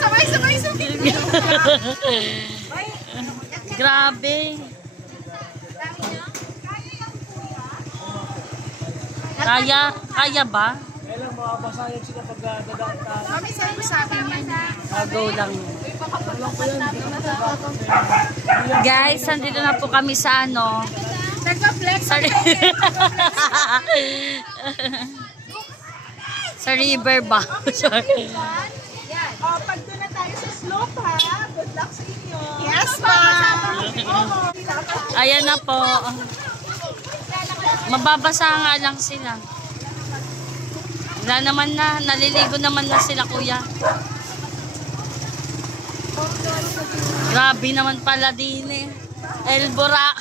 Sabay. Grabe. Kaya ba? Kailang makabasayan sila pag dadaan tayo. Mami, saan mo sa akin yan? Go lang. Guys, nandito na po kami sa ano. Nagpa-flex. Sorry. Sa river ba? Sorry. Pag doon na tayo sa slope ha. Good luck sa inyo. Yes, ma'am. Ayan na po. Mababasa nga lang sila. Wala naman na. Naliligo naman na sila, kuya. Grabe naman pala din eh. Elbora.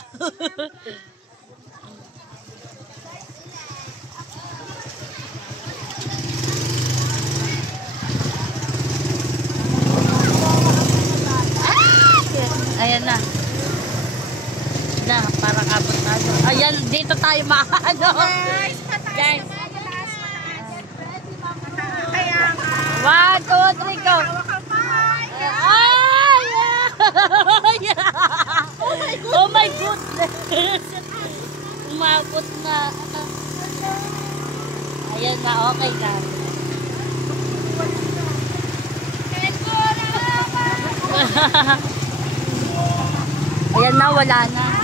Ayan na. Parang abot tayo. Ayan, dito tayo maano. Guys. Kaya nga. 1, 2, 3, go. Ay! Oh my goodness. Umabot na. Ayan na, okay na. Ayan na, wala na.